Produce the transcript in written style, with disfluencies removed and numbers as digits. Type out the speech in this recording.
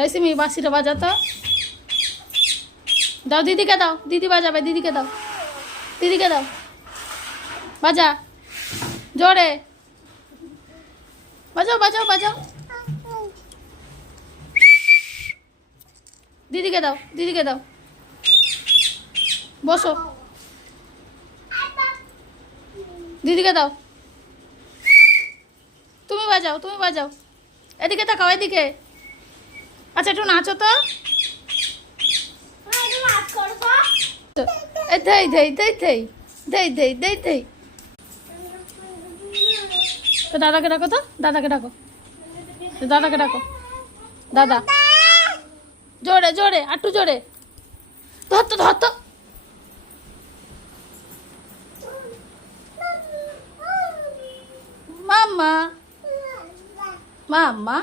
এই সিমি বাঁশিটা বাজা তো। দাও দিদিকে দাও, দিদি বাজাবে, দিদিকে দাও, দিদিকে দাও, বাজা জোরে, বাজাও বাজাও বাজাও। দিদিকে দাও, দিদিকে দাও, বসো, দিদিকে দাও, তুমি বাজাও, তুমি বাজাও। এদিকে তাকাও, এদিকে। আচ্ছা একটু নাচো তো। দেই দেই দেই দেই দেই দেই দেই দেই। তো দাদাকে ডাকো, তো দাদাকে ডাকো, দাদাকে ডাকো, দাদা জোরে জোরে, আটটু জোরে, ধর তো ধর তো। মাম্মা মাম্মা